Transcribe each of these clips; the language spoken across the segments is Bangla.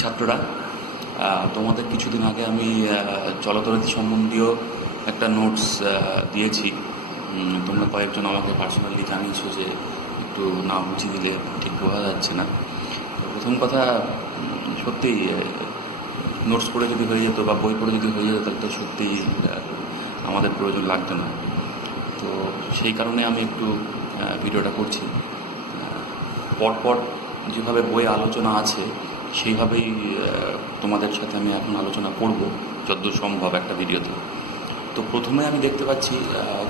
ছাত্ররা, তোমাদের কিছুদিন আগে আমি চলতরীতি সম্বন্ধীয় একটা নোটস দিয়েছি। তোমরা কয়েকজন আমাকে পার্সোনালি জানিয়েছো যে একটু না বুঝিয়ে দিলে ঠিক বোঝা যাচ্ছে না। তো প্রথম কথা, সত্যিই নোটস পড়ে যদি হয়ে যেত বা বই পড়ে যদি হয়ে যেত তাহলে তো সত্যিই আমাদের প্রয়োজন লাগতো না। তো সেই কারণে আমি একটু ভিডিওটা করছি। পরপর যেভাবে বই আলোচনা আছে সেইভাবেই তোমাদের সাথে আমি এখন আলোচনা করব যতদূর সম্ভব একটা ভিডিওতে। তো প্রথমে আমি দেখতে পাচ্ছি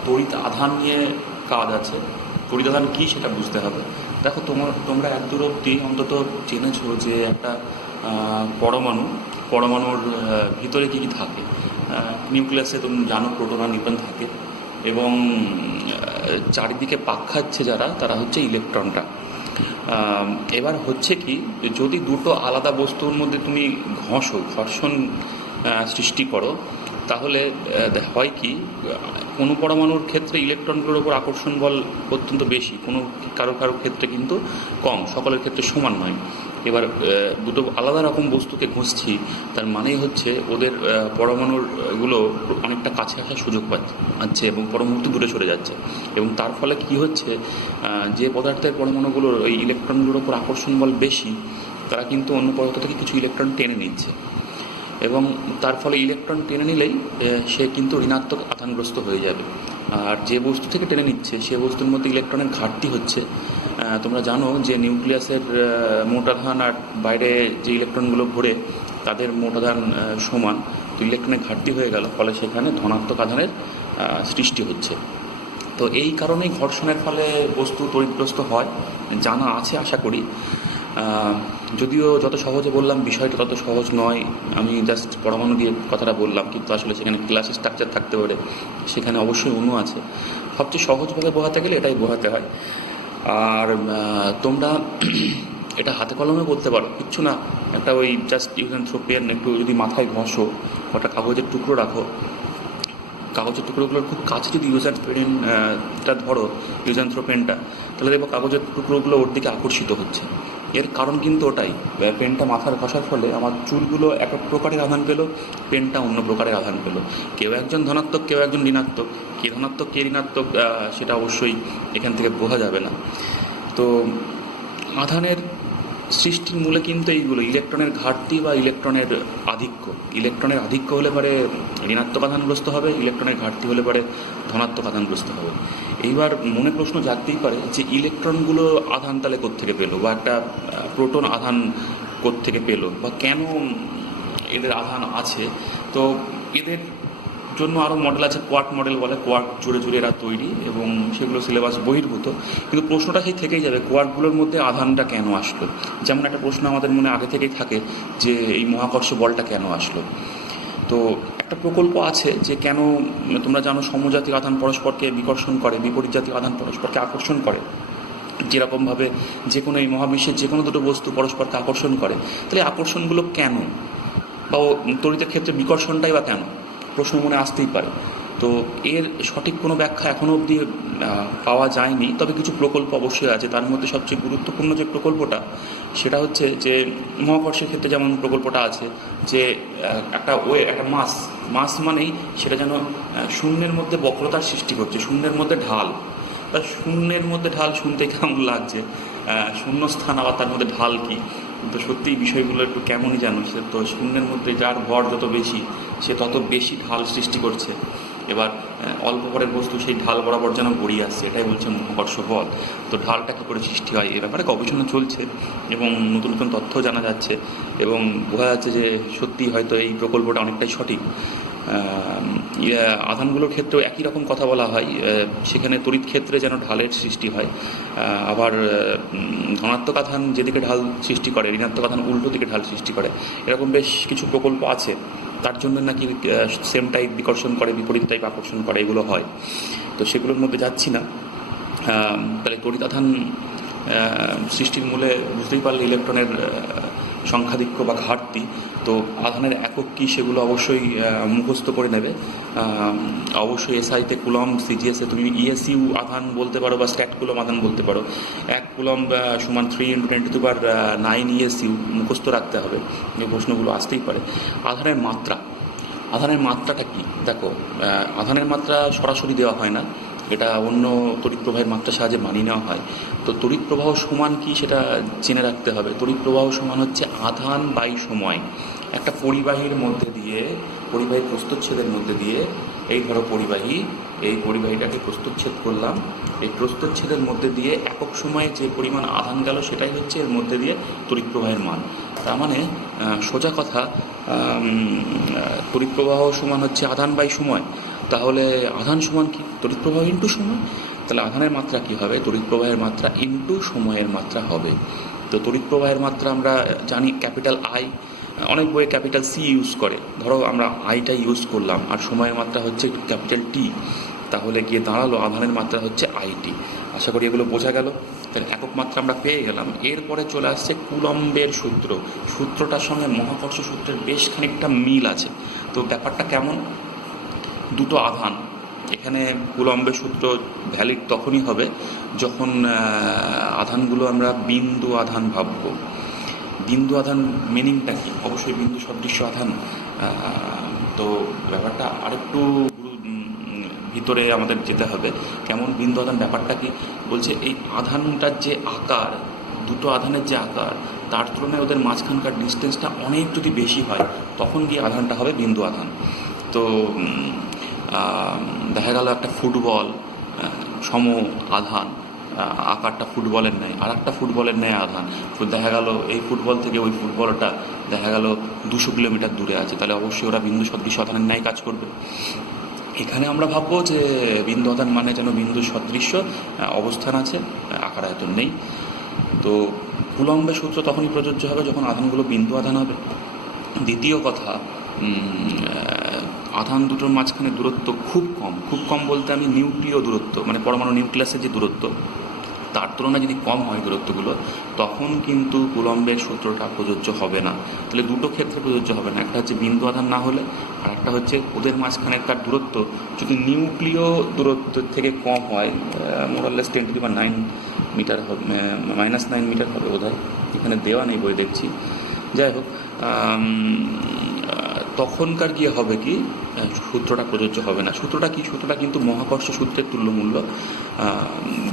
তড়িৎ আধান নিয়ে কাজ আছে। তড়িৎ আধান কী সেটা বুঝতে হবে। দেখো, তোমরা একদূর অবধি অন্তত জেনেছো যে একটা পরমাণুর ভিতরে কী কী থাকে। নিউক্লিয়াসে তুমি জানো প্রোটন আর নিউট্রন থাকে, এবং চারিদিকে পাক খাচ্ছে যারা, তারা হচ্ছে ইলেকট্রনটা। এবার হচ্ছে কি, যদি দুটো আলাদা বস্তুর মধ্যে তুমি ঘর্ষণ সৃষ্টি করো, তাহলে হয় কি, কোনো পরমাণুর ক্ষেত্রে ইলেকট্রনগুলোর ওপর আকর্ষণ বল অত্যন্ত বেশি, কারো ক্ষেত্রে কিন্তু কম, সকলের ক্ষেত্রে সমান নয়। এবার দুটো আলাদা রকম বস্তুকে ঘষছি, তার মানেই হচ্ছে ওদের পরমাণুগুলো অনেকটা কাছে আসার সুযোগ পাচ্ছে এবং পরমুহূর্তে দূরে সরে যাচ্ছে। এবং তার ফলে কি হচ্ছে, যে পদার্থের পরমাণুগুলোর ওই ইলেকট্রনগুলোর ওপর আকর্ষণ বল বেশি, তারা কিন্তু অন্য পদার্থ থেকে কিছু ইলেকট্রন টেনে নিচ্ছে, এবং তার ফলে ইলেকট্রন টেনে নিলেই সে কিন্তু ঋণাত্মক আধানগ্রস্ত হয়ে যাবে। আর যে বস্তু থেকে টেনে নিচ্ছে সে বস্তুর মধ্যে ইলেকট্রনের ঘাটতি হচ্ছে। তোমরা জানো যে নিউক্লিয়াসের মোট আধান আর বাইরে যে ইলেকট্রনগুলো ঘোরে তাদের মোট আধান সমান। তো ইলেকট্রনের ঘাটতি হয়ে গেল, ফলে সেখানে ধনাত্মক আধানের সৃষ্টি হচ্ছে। তো এই কারণেই ঘর্ষণের ফলে বস্তু তড়িৎগ্রস্ত হয়, জানা আছে আশা করি। যদিও যত সহজে বললাম বিষয়টা তত সহজ নয়। আমি জাস্ট পরমাণু দিয়ে কথাটা বললাম, কিন্তু আসলে সেখানে ক্লাস স্ট্রাকচার থাকতে পারে, সেখানে অবশ্যই অণু আছে। সবচেয়ে সহজভাবে বোঝাতে গেলে এটাই বোঝাতে হয়। আর তোমরা এটা হাতে কলমে বলতে পারো, কিচ্ছু না, একটা ওই just use and throw pen একটু যদি মাথায় ঘষো, ওটা কাগজের টুকরো রাখো, কাগজের টুকরোগুলোর খুব কাছে যদি ইউজ অ্যান্ড পেনটা ধরো, ইউজ অ্যান্ড থ্রো পেনটা, তাহলে দেখবো কাগজের টুকরোগুলো ওর দিকে আকর্ষিত হচ্ছে। এর কারণ কিন্তু ওটাই, পেনটা মাথার ঘষার ফলে আমার চুলগুলো এক এক প্রকারের আধান পেল, পেনটা অন্য প্রকারের আধান পেল। কেউ একজন ধনাত্মক, কেউ একজন ঋণাত্মক। কে ধনাত্মক কে ঋণাত্মক সেটা অবশ্যই এখান থেকে বোঝা যাবে না। তো আধানের সৃষ্টির মূলে কিন্তু এইগুলো, ইলেকট্রনের ঘাটতি বা ইলেকট্রনের আধিক্য। ইলেকট্রনের আধিক্য হলে পরে ঋণাত্মক আধানগ্রস্ত হবে, ইলেকট্রনের ঘাটতি হলে পরে ধনাত্মক আধানগ্রস্ত হবে। এইবার মনে প্রশ্ন জাগতেই পারে যে ইলেকট্রনগুলো আধান তাহলে কোত্থেকে পেলো, বা একটা প্রোটন আধান কোত্থেকে পেলো, বা কেন এদের আধান আছে। তো এদের জন্য আরও মডেল আছে, কোয়ার্ক মডেল বলে, কোয়ার্ক জুড়ে জুড়ে এরা তৈরি, এবং সেগুলো সিলেবাস বহির্ভূত। কিন্তু প্রশ্নটা সেই থেকেই যাবে, কোয়ার্কগুলোর মধ্যে আধানটা কেন আসলো। যেমন একটা প্রশ্ন আমাদের মনে আগে থেকেই থাকে যে এই মহাকর্ষ বলটা কেন আসলো। তো একটা প্রকল্প আছে যে কেন, তোমরা জানো সমজাতীয় আধান পরস্পরকে বিকর্ষণ করে, বিপরীত জাতীয় আধান পরস্পরকে আকর্ষণ করে। যেরকমভাবে যে কোনো এই মহাবিশ্বের যে কোনো দুটো বস্তু পরস্পরকে আকর্ষণ করে, তাহলে আকর্ষণগুলো কেন, বা তড়িতের ক্ষেত্রে বিকর্ষণটাই বা কেন, প্রশ্ন মনে আসতেই পারে। তো এর সঠিক কোনো ব্যাখ্যা এখনও অবধি পাওয়া যায়নি, তবে কিছু প্রকল্প অবশ্যই আছে। তার মধ্যে সবচেয়ে গুরুত্বপূর্ণ যে প্রকল্পটা, সেটা হচ্ছে যে মহাকর্ষের ক্ষেত্রে যেমন প্রকল্পটা আছে যে একটা মাস মানেই সেটা যেন শূন্যের মধ্যে বক্রতার সৃষ্টি করছে, শূন্যের মধ্যে ঢাল। তা শূন্যের মধ্যে ঢাল শুনতে কেমন লাগছে, শূন্যস্থান আবার তার মধ্যে ঢাল কি, তো সত্যিই বিষয়গুলো একটু কেমনই জানো। সে তো শূন্যের মধ্যে যার ভর যত বেশি, সে তত বেশি ঢাল সৃষ্টি করছে। এবার অল্প ভরের বস্তু সেই ঢাল বরাবর যেন গড়িয়ে আসছে, এটাই বলছে মহাকর্ষ বল। তো ঢালটা কী করে সৃষ্টি হয় এ ব্যাপারে গবেষণা চলছে, এবং নতুন নতুন তথ্য জানা যাচ্ছে, এবং বোঝা যাচ্ছে যে সত্যিই হয়তো এই প্রকল্পটা অনেকটাই সঠিক। আধানগুলোর ক্ষেত্রেও একই রকম কথা বলা হয়, সেখানে তড়িৎ ক্ষেত্রে যেন ঢালের সৃষ্টি হয়, আবার ধনাত্মক আধান যেদিকে ঢাল সৃষ্টি করে, ঋণাত্মক আধান উল্টো দিকে ঢাল সৃষ্টি করে। এরকম বেশ কিছু প্রকল্প আছে, তার জন্য নাকি সেম টাইপ বিকর্ষণ করে, বিপরীত টাইপ আকর্ষণ করে, এগুলো হয়। তো সেগুলোর মধ্যে যাচ্ছি না। তাহলে তড়িৎ আধান সৃষ্টির মূলে বুঝতেই পারলে ইলেকট্রনের সংখ্যাধিক্য বা ঘাটতি। তো আধানের একক কী সেগুলো অবশ্যই মুখস্থ করে নেবে। অবশ্যই এসআইতে কুলম, সিজিএসে তুমি ইএসইউ আধান বলতে পারো বা স্ট্যাট কুলম আধান বলতে পারো। 1 কুলম সমান 3 × 10⁻৯ ইএসইউ মুখস্থ রাখতে হবে, এই প্রশ্নগুলো আসতেই পারে। আধানের মাত্রা, আধানের মাত্রাটা কি? দেখো, আধানের মাত্রা সরাসরি দেওয়া হয় না, এটা অন্য তড়িৎ প্রবাহের মাত্রার সাহায্যে মানিয়ে নেওয়া হয়। তো তড়িৎ প্রবাহ সমান কি সেটা জেনে রাখতে হবে। তড়িৎ প্রবাহ সমান হচ্ছে আধান বাই সময়। একটা পরিবাহীর মধ্যে দিয়ে, পরিবাহীর প্রস্থচ্ছেদের মধ্যে দিয়ে, এই ধরো পরিবাহী, এই পরিবাহীটাকে প্রস্থচ্ছেদ করলাম, এই প্রস্থচ্ছেদের মধ্যে দিয়ে একক সময়ে যে পরিমাণ আধান গেল সেটাই হচ্ছে এর মধ্যে দিয়ে তড়িৎ প্রবাহের মান। তার মানে সোজা কথা, তড়িৎ প্রবাহ সমান হচ্ছে আধান বাই সময়। তাহলে আধান সমান কি? তড়িৎ প্রবাহ ইন্টু সময়। তাহলে আধানের মাত্রা কি হবে? তড়িৎ প্রবাহের মাত্রা ইন্টু সময়ের মাত্রা হবে। তো তড়িৎ প্রবাহের মাত্রা আমরা জানি ক্যাপিটাল আই, অনেক বইয়ে ক্যাপিটাল সি ইউজ করে। ধরো আমরা আইটা ইউজ করলাম আর সময়ের মাত্রা হচ্ছে ক্যাপিটাল টি, তাহলে গিয়ে দাঁড়ালো আধানের মাত্রা হচ্ছে আইটি। আশা করি এগুলো বোঝা গেল। তাহলে একক মাত্রা আমরা পেয়ে গেলাম। এরপরে চলে আসছে কুলম্বের সূত্র। সূত্রটার সঙ্গে মহাকর্ষ সূত্রের বেশ খানিকটা মিল আছে। তো ব্যাপারটা কেমন? দুটো আধান, এখানে কুলম্বের সূত্র ভ্যালিড তখনই হবে যখন আধানগুলো আমরা বিন্দু আধান ভাববো। বিন্দু আধান মিনিংটা কি? অবশ্যই বিন্দু সদৃশ্য আধান। তো ব্যাপারটা আরেকটু ভিতরে আমাদের যেতে হবে। কেমন বিন্দু আধান? ব্যাপারটা কি বলছে, এই আধানটার যে আকার, দুটো আধানের যে আকার, তার তুলনায় ওদের মাঝখানকার ডিস্টেন্সটা অনেক যদি বেশি হয় তখন গিয়ে আধানটা হবে বিন্দু আধান। তো দেখা গেল একটা ফুটবল সম আধান, আকারটা ফুটবলের নেয়, আর একটা ফুটবলের নেয় আধান। তো দেখা গেল এই ফুটবল থেকে ওই ফুটবলটা দেখা গেল 200 কিলোমিটার দূরে আছে, তাহলে অবশ্যই ওরা বিন্দু সদৃশ আধানের ন্যায় কাজ করবে। এখানে আমরা ভাববো যে বিন্দু আধান মানে যেন বিন্দু সদৃশ্য অবস্থান আছে, আকার আয়তন নেই। তো কুলম্বের সূত্র তখনই প্রযোজ্য হবে যখন আধানগুলো বিন্দু আধান হবে। দ্বিতীয় কথা, আধান দুটোর মাঝখানে দূরত্ব খুব কম। খুব কম বলতে আমি নিউক্লিয় দূরত্ব, মানে পরমাণু নিউক্লিয়াসের যে দূরত্ব, তার তুলনায় যদি কম হয় দূরত্বগুলো, তখন কিন্তু কুলম্বের সূত্রটা প্রযোজ্য হবে না। তাহলে দুটো ক্ষেত্রে প্রযোজ্য হবে না, একটা হচ্ছে বিন্দু আধান না হলে, আর একটা হচ্ছে ওদের মাঝখানেরকার দূরত্ব যদি নিউক্লিয় দূরত্ব থেকে কম হয়, মোরাললেস 10⁹ মিটার হবে, -9 মিটার হবে বোধহয়, এখানে দেওয়া নেই বই দেখছি। যাই হোক, তখনকার গিয়ে হবে কি সূত্রটা প্রযোজ্য হবে না। সূত্রটা কি? সূত্রটা কিন্তু মহাকর্ষ সূত্রের তুল্যমূল্য।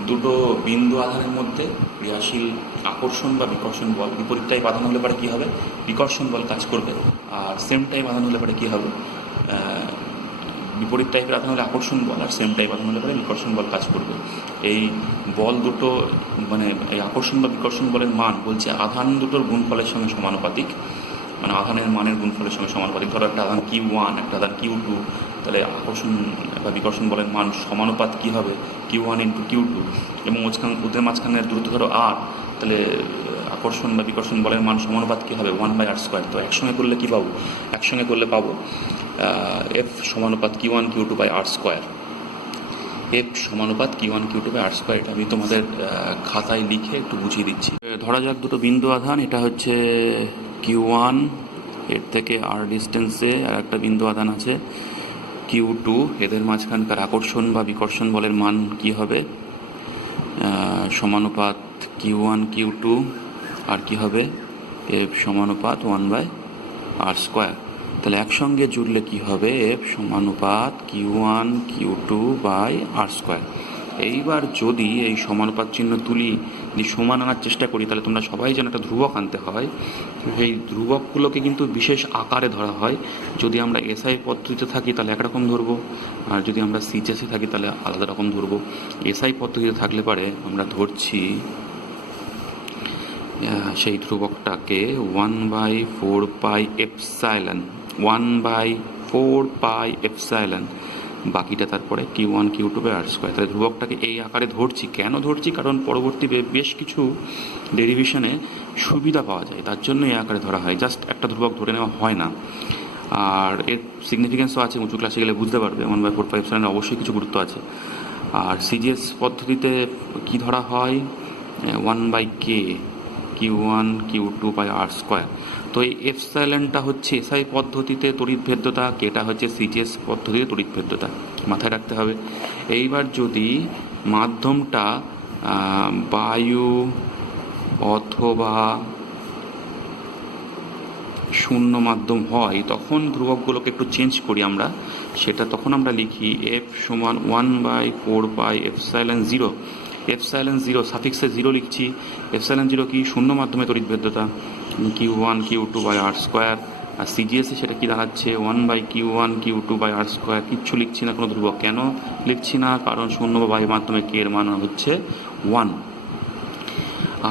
দুটো বিন্দু আধানের মধ্যে ক্রিয়াশীল আকর্ষণ বা বিকর্ষণ বল, বিপরীত টাইপ আধান হলে পরে কী হবে? বিকর্ষণ বল কাজ করবে। আর সেম টাইপ আধান হলে পরে কী হবে? বিপরীত টাইপের আধান হলে আকর্ষণ বল, আর সেম টাইপ আধান হলে পরে বিকর্ষণ বল কাজ করবে। এই বল দুটো, মানে এই আকর্ষণ বা বিকর্ষণ বলের মান বলছে আধান দুটোর গুণফলের সঙ্গে সমানুপাতিক, মানে আধানের মানের গুণফলের সঙ্গে সমানুপাতিক। ধরো একটা আধান Q1, একটা আধান Q2, তাহলে আকর্ষণ বা বিকর্ষণ বলের মান সমানুপাত কী হবে? Q1 × Q2, এবং ওদের মাঝখানের দূরত্ব ধরো R, তাহলে আকর্ষণ বা বিকর্ষণ বলের মান সমানুপাত কী হবে? 1/r²। তো একসঙ্গে করলে কী পাবো? একসঙ্গে করলে পাবো F সমানুপাত Q1 Q2/r²। F সমানুপাত Q1 Q2/r²। এটা আমি তোমাদের খাতায় লিখে একটু বুঝিয়ে দিচ্ছি। ধরা যাক দুটো বিন্দু আধান, এটা হচ্ছে Q1, এর থেকে R ডিস্টেন্সে আর একটা বিন্দু আধান আছে Q2। এদের মাঝখানকার আকর্ষণ বা বিকর্ষণ বলের মান কি হবে? সমানুপাত Q1 Q2, আর কি হবে? F সমানুপাত 1/r²। তাহলে একসঙ্গে জুড়লে কি হবে? F সমানুপাত Q1 Q2/r²। এইবার যদি এই সমানুপাত চিহ্ন তুলি, যদি সমান আনার চেষ্টা করি, তাহলে তোমরা সবাই যেন একটা ধ্রুবক আনতে হয়। এই ধ্রুবকগুলোকে কিন্তু বিশেষ আকারে ধরা হয়। যদি আমরা এসআই পদ্ধতিতে থাকি তাহলে একরকম ধরবো, আর যদি আমরা সিজিএসে থাকি তাহলে আলাদা রকম ধরবো। এসআই পদ্ধতিতে থাকলে পারে আমরা ধরছি সেই ধ্রুবকটাকে 1/4πε, বাকিটা তারপরে Q1 Q2/r²। তাহলে ধ্রুবকটাকে এই আকারে ধরছি। কেন ধরছি? কারণ পরবর্তী বেশ কিছু ডেরিভেশনে সুবিধা পাওয়া যায়, তার জন্য এই আকারে ধরা হয়। জাস্ট একটা ধ্রুবক ধরে নেওয়া হয় না। আর এর সিগনিফিকেন্সও আছে, উঁচু ক্লাসে গেলে বুঝতে পারবে। 1/4πε অবশ্যই কিছু গুরুত্ব আছে। আর সিজিএস পদ্ধতিতে কি ধরা হয়? 1/k Q1 Q2/r²। তো এই এপসাইলনটা হচ্ছে এসআই পদ্ধতিতে তড়িৎভেদ্যতা, কেটা হচ্ছে সিজিএস পদ্ধতিতে তড়িৎভেদ্যতা, মাথায় রাখতে হবে। এইবার যদি মাধ্যমটা বায়ু অথবা শূন্য মাধ্যম হয়, তখন ধ্রুবকগুলোকে একটু চেঞ্জ করি আমরা। সেটা তখন আমরা লিখি এফ সমান 1/4 এপসাইলন জিরো। এপসাইলন জিরো সাফিক্সে জিরো লিখছি। এপসাইলন জিরো কি? শূন্য মাধ্যমে তড়িৎভেদ্যতা, Q1 Q2/r²। আর সিজিএসে সেটা কি দাঁড়াচ্ছে? 1/Q1 Q2/r²। কিচ্ছু লিখছি না কোনো ধ্রুবক। কেন লিখছি না? কারণ শূন্য বা বায়ু মাধ্যমে কে এর মান হচ্ছে 1।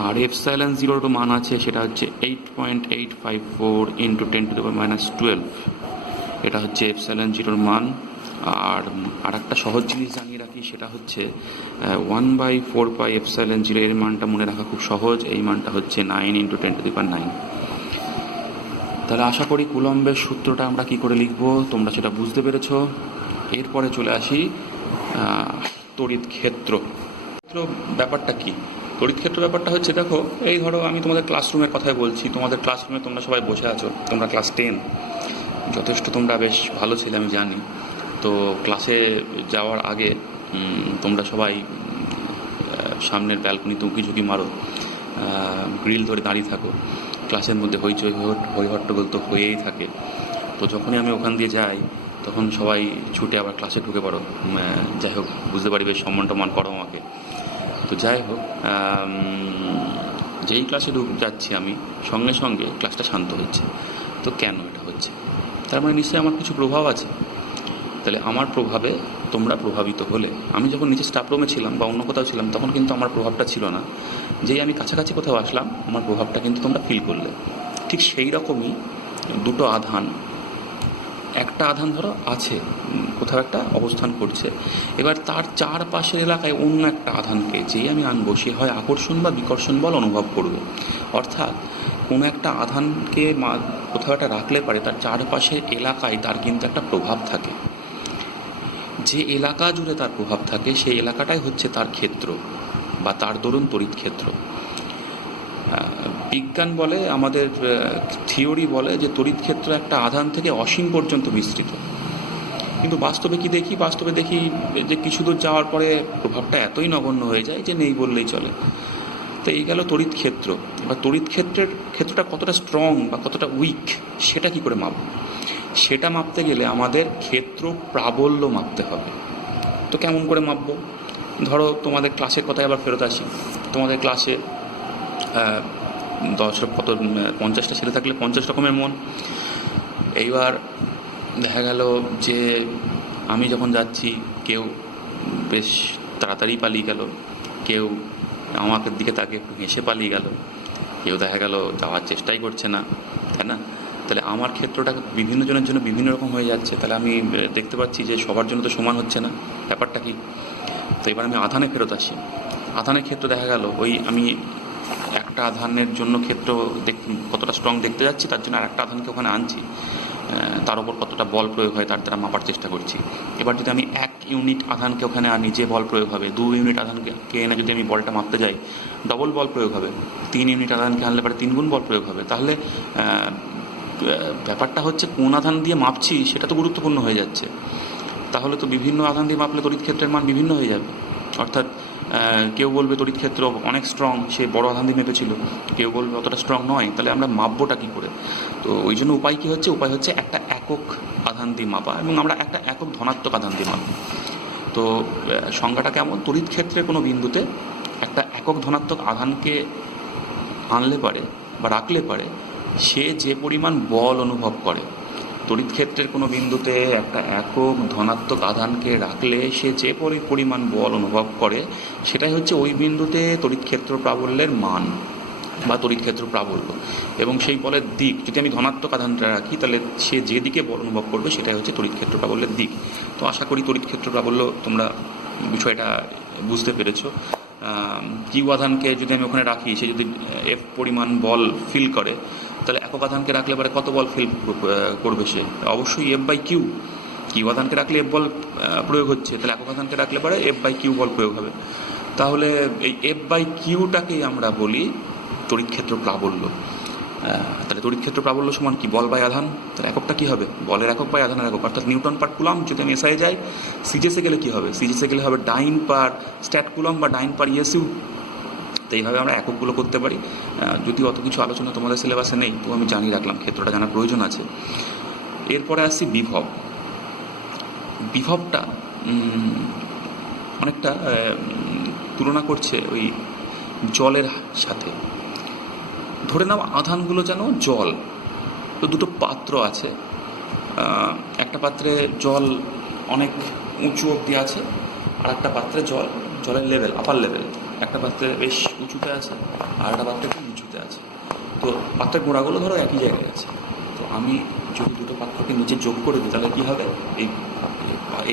আর এপসাইলন জিরোর মান আছে, সেটা হচ্ছে 8.854 × 10⁻12। এটা হচ্ছে এপসাইলন জিরোর মান। আর একটা সহজ জিনিস জানিয়ে রাখি, সেটা হচ্ছে 1/4 এপসাইলন জিরো এর মানটা মনে রাখা খুব সহজ। এই মানটা হচ্ছে 9 × 10⁹। তাহলে আশা করি কুলম্বের সূত্রটা আমরা কি করে লিখব তোমরা সেটা বুঝতে পেরেছো। এরপরে চলে আসি তড়িৎ ক্ষেত্র। ব্যাপারটা কি? তড়িৎ ক্ষেত্র ব্যাপারটা হচ্ছে, দেখো এই ধরো আমি তোমাদের ক্লাসরুমের কথাই বলছি। তোমাদের ক্লাসরুমে তোমরা সবাই বসে আছো, তোমরা ক্লাস 10, যথেষ্ট তোমরা বেশ ভালো ছিলে আমি জানি। তো ক্লাসে যাওয়ার আগে তোমরা সবাই সামনের ব্যালকনিতে উঁকি ঝুঁকি মারো, গ্রিল ধরে দাঁড়িয়ে থাকো। ক্লাসের মধ্যে হইচই হট্টগোল তো হয়েই থাকে। তো যখনই আমি ওখান দিয়ে যাই, তখন সবাই ছুটে আবার ক্লাসে ঢুকে পড়ো। যাই হোক, বুঝতে পারি বেশ সম্মান টম্মান করো আমাকে। তো যাই হোক, যেই ক্লাসে যাচ্ছি আমি, সঙ্গে সঙ্গে ক্লাসটা শান্ত হচ্ছে। তো কেন এটা হচ্ছে? তার মানে নিশ্চয়ই আমার কিছু প্রভাব আছে। তাহলে আমার প্রভাবে তোমরা প্রভাবিত হলে, আমি যখন নিচে স্টাফ রুমে ছিলাম বা অন্য কোথাও ছিলাম, তখন কিন্তু আমার প্রভাবটা ছিল না। যেই আমি কাছাকাছি কোথাও আসলাম, আমার প্রভাবটা কিন্তু তোমরা ফিল করলে। ঠিক সেই রকমই দুটো আধান, একটা আধান ধরো আছে কোথাও একটা অবস্থান করছে, এবার তার চারপাশের এলাকায় অন্য একটা আধানকে যেই আমি আনবো, সে হয় আকর্ষণ বা বিকর্ষণ বল অনুভব করবে। অর্থাৎ কোনো একটা আধানকে কোথাও একটা রাখলে পারে তার চারপাশের এলাকায় তার কিন্তু একটা প্রভাব থাকে। যে এলাকা জুড়ে তার প্রভাব থাকে, সেই এলাকাটাই হচ্ছে তার ক্ষেত্র বা তার দরুন তড়িৎ ক্ষেত্র। বিজ্ঞান বলে, আমাদের থিওরি বলে যে তড়িৎ ক্ষেত্র একটা আধান থেকে অসীম পর্যন্ত বিস্তৃত। কিন্তু বাস্তবে কি দেখি? বাস্তবে দেখি যে কিছু দূর যাওয়ার পরে প্রভাবটা এতই নগণ্য হয়ে যায় যে নেই বললেই চলে। তো এই গেল তড়িৎ ক্ষেত্র। এবার তড়িৎ ক্ষেত্রটা কতটা স্ট্রং বা কতটা উইক, সেটা কি করে মাপব? সেটা মাপতে গেলে আমাদের ক্ষেত্র প্রাবল্য মাপতে হবে। তো কেমন করে মাপব? ধরো তোমাদের ক্লাসের কথায় আবার ফেরত আসি। তোমাদের ক্লাসে 50টা ছেলে থাকলে 50 রকমের মন। এইবার দেখা গেল যে আমি যখন যাচ্ছি, কেউ বেশ তাড়াতাড়ি পালিয়ে গেল, কেউ আমাকে দিকে তাকে হেসে পালিয়ে গেল, কেউ দেখা গেল যাওয়ার চেষ্টাই করছে না, তাই না? তাহলে আমার ক্ষেত্রটা বিভিন্ন জনের জন্য বিভিন্ন রকম হয়ে যাচ্ছে। তাহলে আমি দেখতে পাচ্ছি যে সবার জন্য তো সমান হচ্ছে না। ব্যাপারটা কি? তো এবার আমি আধানে ফেরত আসি। আধানের ক্ষেত্র দেখা গেল, ওই আমি একটা আধানের জন্য ক্ষেত্র কতটা স্ট্রং দেখতে যাচ্ছি, তার জন্য আর একটা আধানকে ওখানে আনছি, তার উপর কতটা বল প্রয়োগ হয় তার দ্বারা মাপার চেষ্টা করছি। এবার যদি আমি 1 ইউনিট আধানকে ওখানে আনি, যে বল প্রয়োগ হবে, 2 ইউনিট আধানকে এনে যদি আমি বলটা মাপতে যাই, ডবল বল প্রয়োগ হবে। 3 ইউনিট আধানকে আনলে পরে 3 গুণ বল প্রয়োগ হবে। তাহলে ব্যাপারটা হচ্ছে কোন আধান দিয়ে মাপছি সেটা তো গুরুত্বপূর্ণ হয়ে যাচ্ছে। তাহলে তো বিভিন্ন আধান দিয়ে মাপলে তড়িৎ ক্ষেত্রের মান বিভিন্ন হয়ে যাবে। অর্থাৎ কেউ বলবে তড়িৎ ক্ষেত্র অনেক স্ট্রং, সে বড় আধান দিয়ে মেপেছিল, কেউ বলবে অতটা স্ট্রং নয়। তাহলে আমরা মাপবোটা কী করে? তো ওই জন্য উপায় কী হচ্ছে? উপায় হচ্ছে একটা একক আধান দিয়ে মাপা, এবং আমরা একটা একক ধনাত্মক আধান দিয়ে মাপব। তো সংজ্ঞাটা কেমন? তড়িৎ ক্ষেত্রের কোনো বিন্দুতে একটা একক ধনাত্মক আধানকে আনলে পারে বা রাখলে পারে, সে যে পরিমাণ বল অনুভব করে। তড়িৎ ক্ষেত্রের কোনো বিন্দুতে একটা একক ধনাত্মক আধানকে রাখলে সে যে পরিমাণ বল অনুভব করে, সেটাই হচ্ছে ওই বিন্দুতে তড়িৎ ক্ষেত্র প্রাবল্যের মান বা তড়িৎ ক্ষেত্র প্রাবল্য। এবং সেই বলের দিক, যদি আমি ধনাত্মক আধানটা রাখি, তাহলে সে যে দিকে বল অনুভব করবে সেটাই হচ্ছে তড়িৎ ক্ষেত্র প্রাবল্যের দিক। তো আশা করি তড়িৎ ক্ষেত্র প্রাবল্য তোমরা বিষয়টা বুঝতে পেরেছো। কিউ আধানকে যদি আমি ওখানে রাখি, সে যদি এফ পরিমাণ বল ফিল করে, তাহলে একক আধানকে রাখলে পরে কত বল ফিল করবে সে? অবশ্যই F/Q। কিউ আধানকে রাখলে এফ বল প্রয়োগ হচ্ছে, তাহলে একক আধানকে রাখলে পরে F/Q বল প্রয়োগ হবে। তাহলে এই F/Qটাকেই আমরা বলি তড়িৎ ক্ষেত্র প্রাবল্য। তাহলে তড়িৎ ক্ষেত্র প্রাবল্য সমান কি, বল বাই আধান। তাহলে এককটা কি হবে, বলের একক বাই আধানের একক, অর্থাৎ নিউটন পার কুলম। যদি আমি এসআই যাই, সিজেসে গেলে কি হবে, সিজেসে গেলে হবে ডাইন পার স্ট্যাট কুলম বা ডাইন পার ইএসইউ। তো এইভাবে আমরা এককগুলো করতে পারি। যদি অত কিছু আলোচনা তোমাদের সিলেবাসে নেই, তো আমি জানিয়ে রাখলাম, ক্ষেত্রটা জানার প্রয়োজন আছে। এরপরে আসছি বিভব। বিভবটা অনেকটা তুলনা করছে ওই জলের সাথে। ধরে নাও আধানগুলো যেন জল, তো দুটো পাত্র আছে, একটা পাত্রে জল অনেক উঁচু অবধি আছে, আর একটা পাত্রে জলের লেভেল আপার লেভেল, একটা পাত্রে বেশ উঁচুতে আছে আর একটা পাত্রে একটু নিচুতে আছে। তো পাত্রের গোড়াগুলো ধরো একই জায়গায় আছে। তো আমি যদি দুটো পাত্রকে নিচে যোগ করে দিই, তাহলে কী হবে,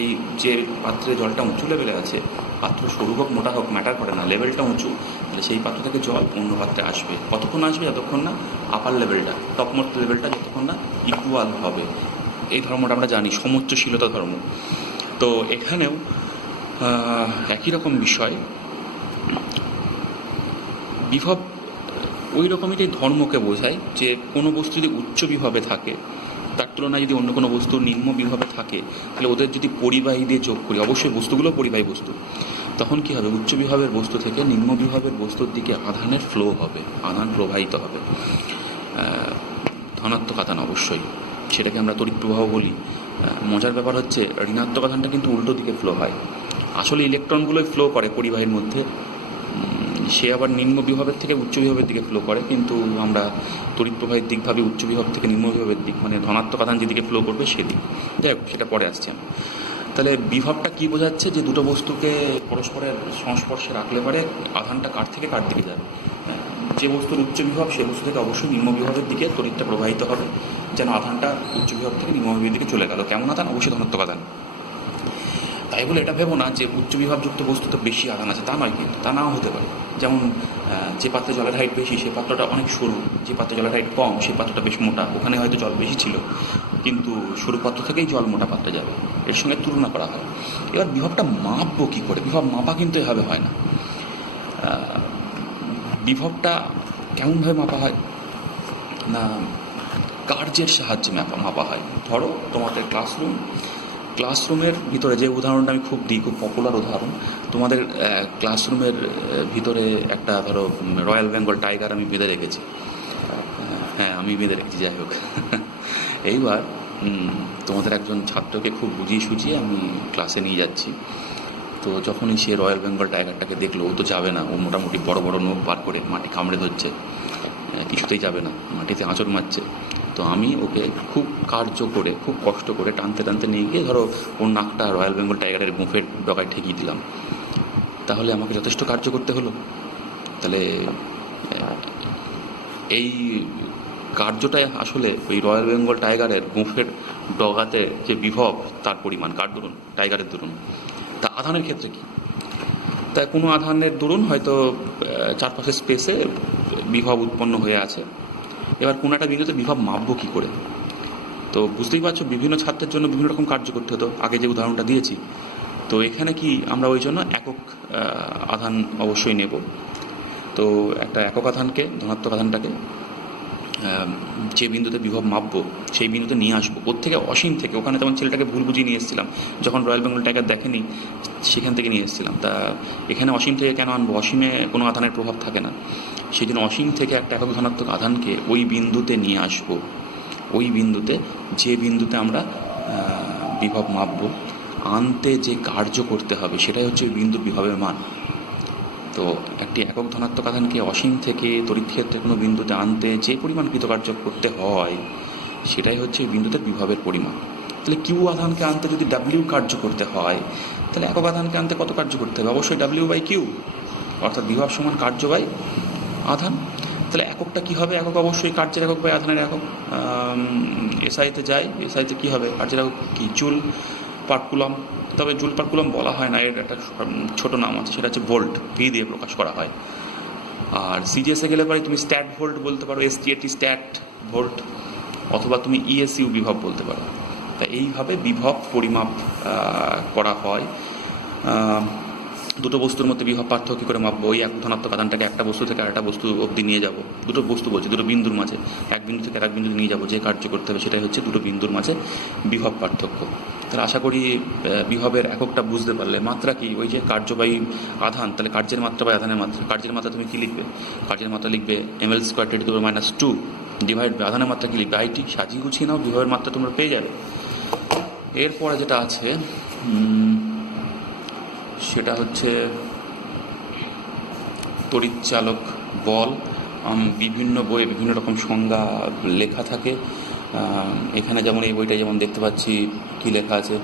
এই যে পাত্রে জলটা উঁচু লেভেলে আছে, পাত্র সরু হোক মোটা হোক ম্যাটার করে না, লেভেলটা উঁচু, তাহলে সেই পাত্র থেকে জল অন্য পাত্রে আসবে। কতক্ষণ আসবে, যতক্ষণ না আপার লেভেলটা, টপমোস্ট লেভেলটা যতক্ষণ না ইকুয়াল হবে। এই ধর্মটা আমরা জানি, সমোচ্চশীলতা ধর্ম। তো এখানেও একই রকম বিষয়, বিভব ওই রকমেরই ধর্মকে বোঝায় যে কোনো বস্তু যদি উচ্চ বিভবে থাকে, তার তুলনায় যদি অন্য কোনো বস্তু নিম্ন বিভবে থাকে, তাহলে ওদের যদি পরিবাহী দিয়ে যোগ করি, অবশ্যই বস্তুগুলো পরিবাহী বস্তু, তখন কী হবে, উচ্চ বিভবের বস্তু থেকে নিম্ন বিভবের বস্তুর দিকে আধানের ফ্লো হবে, আধান প্রবাহিত হবে, ধনাত্মক আধান অবশ্যই, সেটাকে আমরা তড়িৎ প্রবাহ বলি। মজার ব্যাপার হচ্ছে ঋণাত্মক আধানটা কিন্তু উল্টো দিকে ফ্লো হয়। আসলে ইলেকট্রনগুলোই ফ্লো করে পরিবাহীর মধ্যে, সে আবার নিম্ন বিভবের থেকে উচ্চ বিভবের দিকে ফ্লো করে, কিন্তু আমরা তড়িৎ প্রবাহের দিক ভাবি উচ্চ বিভব থেকে নিম্ন বিভবের দিক, মানে ধনাত্মক আধান যেদিকে ফ্লো করবে সেদিক। যাই হোক, সেটা পরে আসছি আমি। তাহলে বিভবটা কী বোঝাচ্ছে, যে দুটো বস্তুকে পরস্পরের সংস্পর্শে রাখলে পরে আধানটা কার থেকে কার দিকে যাবে। যে বস্তুর উচ্চ বিভব, সে বস্তু থেকে অবশ্যই নিম্ন বিভবের দিকে তড়িৎটা প্রবাহিত হবে, যেন আধানটা উচ্চ বিভব থেকে নিম্ন বিভবের দিকে চলে গেল। কেমন আধান, অবশ্যই ধনাত্মক আধান। তাই বলে এটা ভেবো না যে উচ্চ বিভবযুক্ত বস্তুতে বেশি আধান আছে, তা নয়, কিন্তু তা নাও হতে পারে। যেমন যে পাত্রে জলের হাইট বেশি, সে পাত্রটা অনেক সরু, যে পাত্রে জলের হাইট কম, সেই পাত্রটা বেশ মোটা, ওখানে হয়তো জল বেশি ছিল, কিন্তু সরু পাত্র থেকেই জল মোটা পাত্রে যাবে, এর সঙ্গে তুলনা করা হয়। এবার বিভবটা মাপবো কী করে, বিভব মাপা কিন্তু এভাবে হয় না। বিভবটা কেমনভাবে মাপা হয় না, কার্যের সাহায্যে মাপা হয়। ধরো তোমাদের ক্লাসরুমের ভিতরে, যে উদাহরণটা আমি খুব দিই, খুব পপুলার উদাহরণ, তোমাদের ক্লাসরুমের ভিতরে একটা ধরো রয়্যাল বেঙ্গল টাইগার আমি বেঁধে রেখেছি, হ্যাঁ আমি বেঁধে রেখেছি, যাই হোক। এইবার তোমাদের একজন ছাত্রকে খুব বুঝিয়ে সুঝিয়ে আমি ক্লাসে নিয়ে যাচ্ছি। তো যখনই সে রয়্যাল বেঙ্গল টাইগারটাকে দেখলো, ও তো যাবে না, ও মোটামুটি বড় বড় নখ বার করে মাটি কামড়ে ধরছে, কিছুতেই যাবে না, মাটিতে আঁচড় মারছে। তো আমি ওকে খুব কার্য করে, খুব কষ্ট করে টানতে টানতে নিয়ে গিয়ে ধরো ওর নাকটা রয়্যাল বেঙ্গল টাইগারের মুখের ডগায় ঠেকিয়ে দিলাম। তাহলে আমাকে যথেষ্ট কার্য করতে হলো। তাহলে এই কার্যটাই আসলে ওই রয়্যাল বেঙ্গল টাইগারের মুখের ডগাতে যে বিভব, তার পরিমাণ, কার দরুন, টাইগারের দরুন। তা আধানের ক্ষেত্রে কি, তাই কোনো আধানের দরুন হয়তো চারপাশের স্পেসে বিভব উৎপন্ন হয়ে আছে। এবার কোনো একটা বিন্দুতে বিভব মাপবো কী করে, তো বুঝতেই পারছো বিভিন্ন ছাত্রের জন্য বিভিন্ন রকম কার্য করতে হতো, আগে যে উদাহরণটা দিয়েছি। তো এখানে কি আমরা ওই জন্য একক আধান অবশ্যই নেব। তো একটা একক আধানকে, ধনাত্মক আধানটাকে যে বিন্দুতে বিভব মাপবো, সেই বিন্দুতে নিয়ে আসবো। ওর থেকে অসীম থেকে, ওখানে তেমন ছেলেটাকে ভুল বুঝিয়ে নিয়ে এসেছিলাম, যখন রয়্যাল বেঙ্গল টাইগার দেখেনি সেখান থেকে নিয়ে এসেছিলাম। তা এখানে অসীম থেকে কেন আনবো, অসীমে কোনো আধানের প্রভাব থাকে না, সেই জন্য অসীম থেকে একটা একক ধনাত্মক আধানকে ওই বিন্দুতে নিয়ে আসবো, ওই বিন্দুতে, যে বিন্দুতে আমরা বিভব মাপবো, আনতে যে কার্য করতে হবে সেটাই হচ্ছে ওই বিন্দুর বিভবের মান। তো একটি একক ধনাত্মক আধানকে অসীম থেকে তড়িৎ ক্ষেত্রে কোনো বিন্দুতে আনতে যে পরিমাণ কৃতকার্য করতে হয়, সেটাই হচ্ছে ওই বিন্দুতে বিভবের পরিমাণ। তাহলে কিউ আধানকে আনতে যদি ডাব্লিউ কার্য করতে হয়, তাহলে একক আধানকে আনতে কত কার্য করতে হবে, অবশ্যই ডাব্লিউ বাই কিউ, অর্থাৎ বিভব সমান কার্য বাই আধান। তাহলে এককটা কী হবে, একক অবশ্যই কার্যের একক বাই আধানের একক। এসআইতে যাই, এসআইতে কী হবে, কার্যের একক কি, জুল পার কুলম। তবে জুল পার কুলম বলা হয় না, এর একটা ছোটো নাম আছে, সেটা হচ্ছে ভোল্ট, ভি দিয়ে প্রকাশ করা হয়। আর সিজিএসে গেলে পরে তুমি স্ট্যাট ভোল্ট বলতে পারো, এসটিএটি স্ট্যাট ভোল্ট, অথবা তুমি ইএসইউ বিভব বলতে পারো। তা এইভাবে বিভব পরিমাপ করা হয়। দুটো বস্তুর মধ্যে বিভব পার্থক্য কী করে মাপবো? ওই এক ধনাত্মক আধানটাকে একটা বস্তু থেকে আরেকটা বস্তু অবধি নিয়ে যাব, দুটো বস্তু বলছি, দুটো বিন্দুর মাঝে, এক বিন্দু থেকে আরেক বিন্দু নিয়ে যাব, যে কার্য করতে হবে সেটাই হচ্ছে দুটো বিন্দুর মাঝে বিভব পার্থক্য। তাহলে আশা করি বিভবের এককটা বুঝতে পারলে। মাত্রা কি? ওই যে কার্যবাহী আধান, তাহলে কার্যের মাত্রা বা আধানের মাত্রা। কার্যের মাত্রা তুমি কী লিখবে? কার্যের মাত্রা লিখবে ml² - ডিভাইড বাই আধানের মাত্রা কী লিখবে? IT। সাজিয়ে গুছিয়ে নাও, বিভবের মাত্রা তোমরা পেয়ে যাবে। এরপরে যেটা আছে সেটা হচ্ছে তড়িৎচালক বল। বিভিন্ন বইয়ে বিভিন্ন রকম সংজ্ঞা লেখা থাকে। এখানে যেমন এই বইটা যেমন দেখতে পাচ্ছি কি লেখা আছে,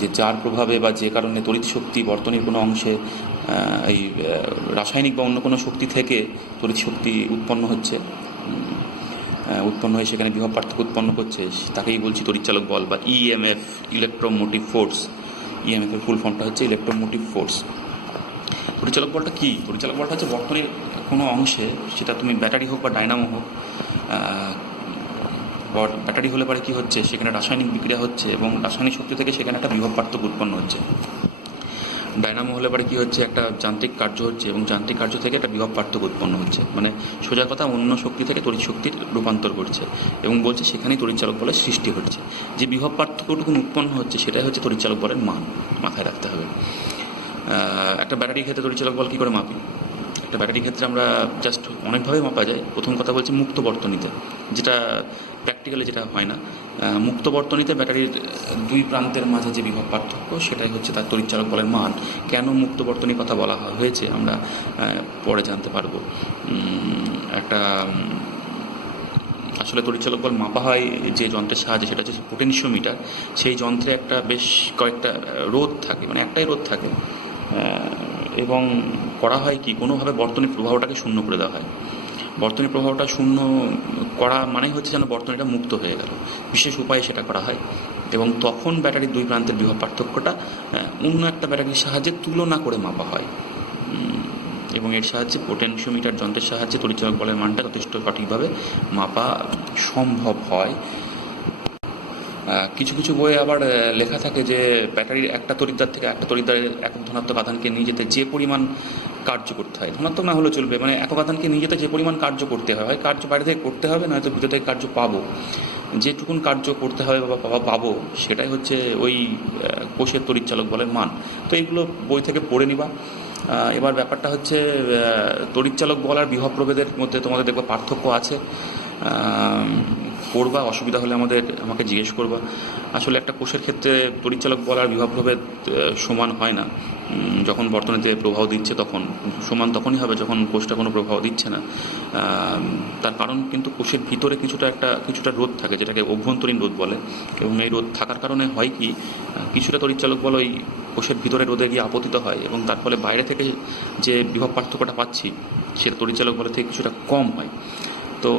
যে যার প্রভাবে বা যে কারণে তড়িৎ শক্তি বর্তনীর কোনো অংশে এই রাসায়নিক বা অন্য কোনো শক্তি থেকে তড়িৎ শক্তি উৎপন্ন হচ্ছে, উৎপন্ন হয়ে সেখানে বিভব পার্থক্য উৎপন্ন করছে, তাকেই বলছি তড়িৎচালক বল বা EMF, ইলেকট্রোমোটিভ ফোর্স। EMF এর ফুল ফর্মটা হচ্ছে ইলেকট্রোমোটিভ ফোর্স। তড়িৎচালক বলটা কী? তড়িৎচালক বলটা হচ্ছে বর্তনীর কোনো অংশে, সেটা তুমি ব্যাটারি হোক বা ডায়নামো হোক, ব্যাটারি হলে পরে কী হচ্ছে, সেখানে রাসায়নিক বিক্রিয়া হচ্ছে এবং রাসায়নিক শক্তি থেকে সেখানে একটা বিভব পার্থক্য উৎপন্ন হচ্ছে। ডায়নামো হলে পরে কী হচ্ছে, একটা যান্ত্রিক কার্য হচ্ছে এবং যান্ত্রিক কার্য থেকে একটা বিভব পার্থক্য উৎপন্ন হচ্ছে, মানে সোজা কথা অন্য শক্তি থেকে তড়িৎ শক্তির রূপান্তর করছে এবং বলছে সেখানেই তড়িৎচালক বলের সৃষ্টি হচ্ছে। যে বিভব পার্থক্যটুকু উৎপন্ন হচ্ছে সেটাই হচ্ছে তড়িৎচালক বলের মান, মাথায় রাখতে হবে। একটা ব্যাটারির ক্ষেত্রে তড়িৎচালক বল কী করে মাপি? একটা ব্যাটারির ক্ষেত্রে আমরা জাস্ট অনেকভাবে মাপা যায়। প্রথম কথা বলছি মুক্ত বর্তনীতে, যেটা প্র্যাকটিক্যালি যেটা হয় না। মুক্ত বর্তনীতে ব্যাটারির দুই প্রান্তের মাঝে যে বিভব পার্থক্য, সেটাই হচ্ছে তার তড়িৎচালক বলের মান। কেন মুক্ত বর্তনীর কথা বলা হয়েছে আমরা পরে জানতে পারবো। আসলে তড়িৎচালক বল মাপা হয় যে যন্ত্রের সাহায্যে, সেটা হচ্ছে পোটেনশিওমিটার। সেই যন্ত্রে একটা বেশ কয়েকটা রোধ থাকে, মানে একটাই রোধ থাকে, এবং করা হয় কি, কোনোভাবে বর্তনীর প্রবাহটাকে শূন্য করে দেওয়া হয়। বর্তনীর প্রবাহটা শূন্য করা মানে হচ্ছে যেন বর্তনীটা মুক্ত হয়ে গেল, বিশেষ উপায়ে সেটা করা হয়। এবং তখন ব্যাটারির দুই প্রান্তের বিভব পার্থক্যটা অন্য একটা ব্যাটারির সাহায্যে তুলনা করে মাপা হয়, এবং এর সাহায্যে পোটেনশিওমিটার যন্ত্রের সাহায্যে তড়িৎচালক বলের মানটা যথেষ্ট সঠিকভাবে মাপা সম্ভব হয়। কিছু কিছু বইয়ে আবার লেখা থাকে যে ব্যাটারির একটা তড়িৎদ্বার থেকে একটা তড়িৎদ্বারের একক ধনাত্মক আধানকে নিয়ে যেতে যে পরিমাণ কার্য করতে হয়, ধনাত্মক না হলেও চলবে, মানে একক আধানকে নিয়ে যেতে যে পরিমাণ কার্য করতে হয়, কার্য বাইরে থেকে করতে হবে, নয়তো ভিতর থেকে কার্য পাবো। যেটুকুন কার্য করতে হবে বা পাবো সেটাই হচ্ছে ওই কোষের তড়িৎচালক বলের মান। তো এইগুলো বই থেকে পড়ে নিবা। এবার ব্যাপারটা হচ্ছে তড়িৎচালক বল আর বিভব প্রভেদের মধ্যে তোমাদের দেখবা পার্থক্য আছে। পড়বা, অসুবিধা হলে আমাকে জিজ্ঞেস করবা। আসলে একটা কোষের ক্ষেত্রে তড়িৎচালক বল আর বিভব প্রভেদ সমান হয় না। যখন বর্তনীতে প্রবাহ দিচ্ছে তখন সমান তখনই হবে যখন কোষটা কোনো প্রবাহ দিচ্ছে না। তার কারণ কিন্তু কোষের ভিতরে কিছুটা রোধ থাকে, যেটাকে অভ্যন্তরীণ রোধ বলে, এবং এই রোধ থাকার কারণে হয় কি, কিছুটা তড়িৎচালক বল ওই কোষের ভিতরে রোধে গিয়ে আপতিত হয় এবং তার ফলে বাইরে থেকে যে বিভব পার্থক্যটা পাচ্ছি সেটা তড়িৎচালক বলের থেকে কিছুটা কম হয়। তো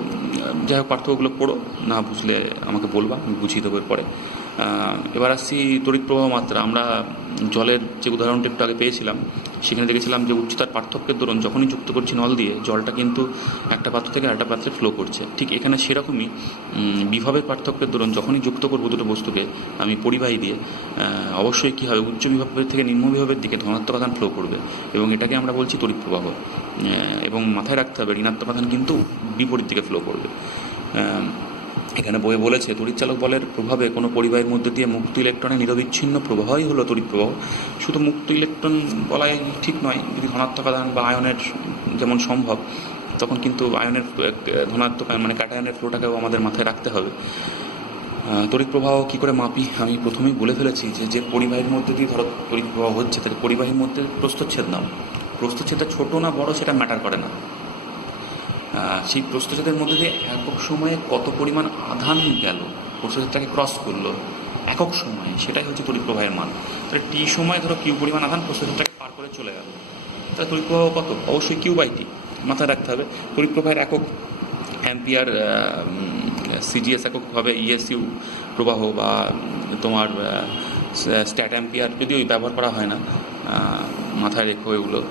যাই হোক, পার্থক্যগুলো পড়ো, না বুঝলে আমাকে বলবা, আমি বুঝিয়ে দেবো এরপরে। এবার আসছি তড়িৎ প্রবাহ মাত্রা। আমরা জলের যে উদাহরণটা একটু আগে পেয়েছিলাম, সেখানে দেখেছিলাম যে উচ্চতার পার্থক্যের দরুন যখনই যুক্ত করছি নল দিয়ে, জলটা কিন্তু একটা পাত্র থেকে আরেকটা পাত্রে ফ্লো করছে। ঠিক এখানে সেরকমই বিভবের পার্থক্যের দরুন যখনই যুক্ত করবো দুটো বস্তুকে আমি পরিবাহী দিয়ে, অবশ্যই কী হবে, উচ্চ বিভবের থেকে নিম্ন বিভবের দিকে ধনাত্মক আধান ফ্লো করবে, এবং এটাকে আমরা বলছি তড়িৎ প্রবাহ। এবং মাথায় রাখতে হবে ঋণাত্মক আধান কিন্তু বিপরীত দিকে ফ্লো করবে। এখানে বইয়ে বলেছে তড়িৎচালক বলের প্রভাবে কোনো পরিবাহীর মধ্যে দিয়ে মুক্ত ইলেকট্রনের নিরবিচ্ছিন্ন প্রবাহই হলো তড়িৎ প্রবাহ। শুধু মুক্ত ইলেকট্রন বলাই ঠিক নয়, যদি ধনাত্মক আধান বা আয়নের যেমন সম্ভব, তখন কিন্তু আয়নের ধনাত্মক মানে ক্যাটায়নের ফ্লোটাকেও আমাদের মাথায় রাখতে হবে। তড়িৎ প্রবাহ কী করে মাপি? আমি প্রথমেই বলে ফেলেছি যে পরিবাহীর মধ্যে দিয়ে ধরো তড়িৎ প্রবাহ হচ্ছে, তাহলে পরিবাহীর মধ্যে প্রস্থচ্ছেদ নাও। প্রস্থচ্ছেদটা ছোটো না বড় সেটা ম্যাটার করে না, সেই প্রস্থচ্ছেদের মধ্যে দিয়ে একক সময়ে কত পরিমাণ আধান গেল, প্রস্থচ্ছেদটাকে ক্রস করলো একক সময়ে, সেটাই হচ্ছে তড়িৎ প্রবাহের মান। তাহলে টি সময় ধরো কিউ পরিমাণ আধান প্রস্থচ্ছেদটাকে পার করে চলে গেল, তাহলে তড়িৎ প্রবাহ কত? অবশ্যই কিউ বাই টি, মাথায় রাখতে হবে। তড়িৎ প্রবাহের একক অ্যাম্পিয়ার, সিজিএস একক হবে ইএসইউ প্রবাহ, বা তোমার স্ট্যাট অ্যাম্পিয়ার যদিও ব্যবহার করা হয় না, মাথায় রেখো এগুলো।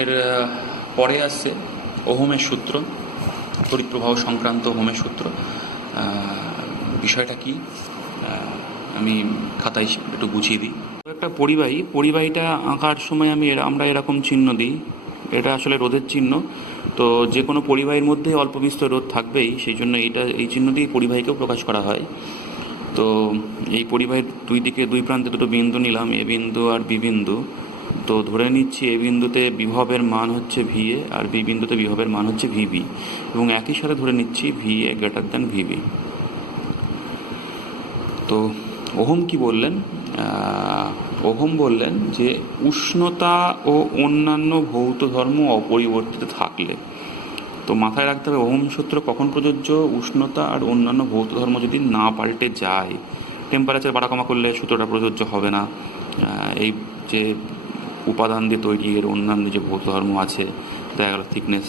এর পরে আসছে ওহমের সূত্র, তড়িৎ প্রবাহ সংক্রান্ত ওহমের সূত্র। বিষয়টা কি আমি খাতায় একটু বুঝিয়ে দিই। একটা পরিবাহীটা আঁকার সময় আমরা এরকম চিহ্ন দিই, এটা আসলে রোধের চিহ্ন। তো যে কোনো পরিবাহীর মধ্যে অল্প বিস্তর রোধ থাকবেই, সেই জন্য এই চিহ্ন দিয়ে পরিবাহীকেও প্রকাশ করা হয়। তো এই পরিবাহীর দুই প্রান্তে দুটো বিন্দু নিলাম, এ বিন্দু আর বি বিন্দু। তো ধরে নিচ্ছি এ বিন্দুতে বিভবের মান হচ্ছে ভিএ আর বি বিন্দুতে বিভবের মান হচ্ছে ভিবি, এবং একই সাথে ধরে নিচ্ছি ভিএ গ্রেটার দ্যান ভিবি। তো ওহম কি বললেন? ওহম বললেন যে উষ্ণতা ও অন্যান্য ভৌত ধর্ম অপরিবর্তিত থাকলে, তো মাথায় রাখতে হবে ওহম সূত্র কখন প্রযোজ্য? উষ্ণতা আর অন্যান্য ভৌত ধর্ম যদি না পাল্টে যায়। টেম্পারেচার বাড়া কমা করলে সূত্রটা প্রযোজ্য হবে না। এই যে উপাদান দিয়ে তৈরি এর অন্যান্য যে ভৌত ধর্ম আছে, দেখা গেল থিকনেস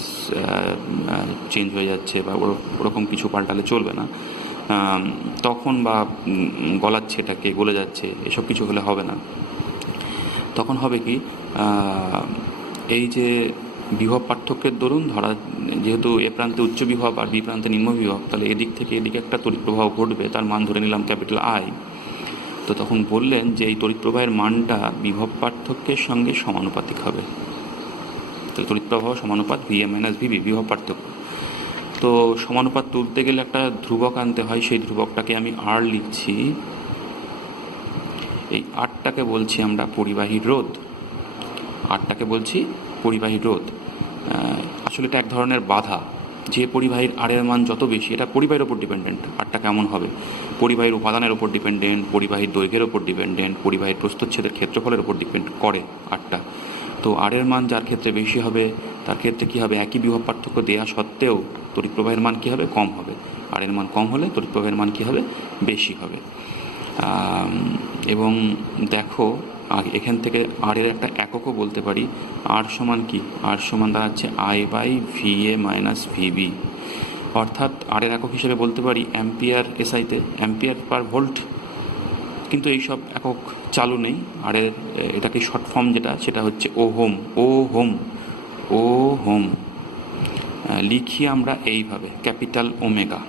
চেঞ্জ হয়ে যাচ্ছে বা ওরকম কিছু পাল্টালে চলবে না তখন, বা গলাচ্ছে এটাকে, গলে যাচ্ছে, এসব কিছু হলে হবে না। তখন হবে কি, এই যে বিভব পার্থক্যের দরুন ধরা, যেহেতু এ প্রান্তে উচ্চ বিভব আর বি প্রান্তে নিম্ন বিভব, তাহলে এদিক থেকে এদিকে একটা তড়িৎ প্রবাহ ঘটবে, তার মান ধরে নিলাম ক্যাপিটাল আই। তো তখন বললেন যে এই তড়িৎ প্রবাহের মানটা বিভব পার্থক্যের সঙ্গে সমানুপাতিক হবে। তাহলে তড়িৎ প্রবাহ সমানুপাত ভিএ মাইনাস ভিবি, বিভব পার্থক্য। তো সমানুপাত তুলতে গেলে একটা ধ্রুবক আনতে হয়, সেই ধ্রুবকটাকে আমি আর লিখছি। এই আরটাকে বলছি আমরা পরিবাহীর রোধ, পরিবাহীর রোধ। আসলে এটা এক ধরনের বাধা। যে পরিবাহীর আরের মান যত বেশি, এটা পরিবাহীর ওপর ডিপেন্ডেন্ট। আরটা কেমন হবে? পরিবাহীর উপাদানের ওপর ডিপেন্ডেন্ট, পরিবাহীর দৈর্ঘ্যের ওপর ডিপেন্ডেন্ট, পরিবাহীর প্রস্থচ্ছেদের ক্ষেত্রফলের ওপর ডিপেন্ড করে আরটা। তো আরের মান যার ক্ষেত্রে বেশি হবে, তার ক্ষেত্রে কী হবে? একই বিভব পার্থক্য দেওয়া সত্ত্বেও তড়িৎ প্রবাহের মান কী হবে? কম হবে। আরের মান কম হলে তড়িৎ প্রবাহের মান কী হবে? বেশি হবে। এবং দেখো, এখান থেকে আর এর একটা এককও বলতে পারি। আর সমান কি? আর সমান দাঁড়াচ্ছে I by VA minus VB, অর্থাৎ আর এর একক হিসেবে বলতে পারি অ্যাম্পিয়ার এসআইতে, অ্যাম্পিয়ার পার ভোল্ট। কিন্তু এইসব একক চালু নেই। আর এর এটাকে শর্ট ফর্ম যেটা, সেটা হচ্ছে ওহম। লিখি আমরা এইভাবে, ক্যাপিটাল ওমেগা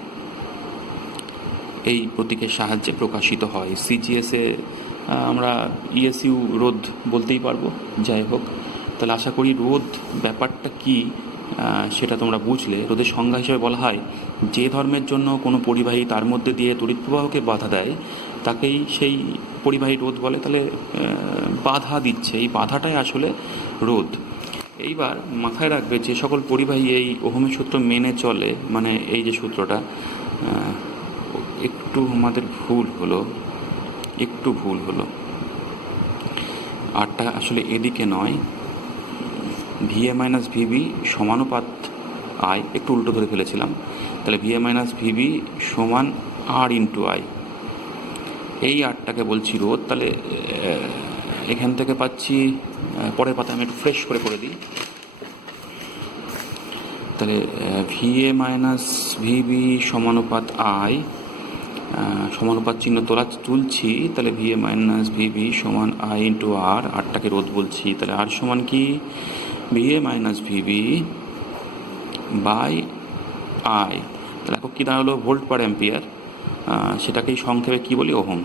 এই প্রতীকের সাহায্যে প্রকাশিত হয়। সিজিএসে আমরা ইএসইউ রোধ বলতেই পারবো। যাই হোক, তাহলে আশা করি রোধ ব্যাপারটা কি সেটা তোমরা বুঝলে। রোধের সংজ্ঞা হিসেবে বলা হয় যে ধর্মের জন্য কোনো পরিবাহী তার মধ্যে দিয়ে তড়িৎ প্রবাহকে বাধা দেয়, তাকেই সেই পরিবাহী রোধ বলে। তাহলে বাধা দিচ্ছে, এই বাধাটাই আসলে রোধ। এইবার মাথায় রাখবে যে সকল পরিবাহী এই ওহমের সূত্র মেনে চলে, মানে এই যে সূত্রটা, একটু আমাদের ভুল হলো, আরটা আসলে এদিকে নয়, ভিএ মাইনাস ভিবি সমানুপাত আই, একটু উল্টো ধরে ফেলেছিলাম। তাহলে ভিএ মাইনাস ভিবি সমান আর ইন্টু আই, এই আরটাকে বলছি রোধ। তাহলে এখান থেকে পাচ্ছি, পরের পাতা আমি একটু ফ্রেশ করে দিই। তাহলে ভিএ মাইনাস ভিবি সমানুপাত আই, সমানুপাত চিহ্ন তুলছি। তাহলে ভিএ মাইনাস ভিবি সমান আই ইন্টু আর, আরটাকে রোধ বলছি। তাহলে আর সমান কি? VA minus VB by I. তাহলে এখন কী দাঁড়ালো? ভোল্ট পার অ্যাম্পিয়ার, সেটাকেই সংক্ষেপে কী বলি? ওহম।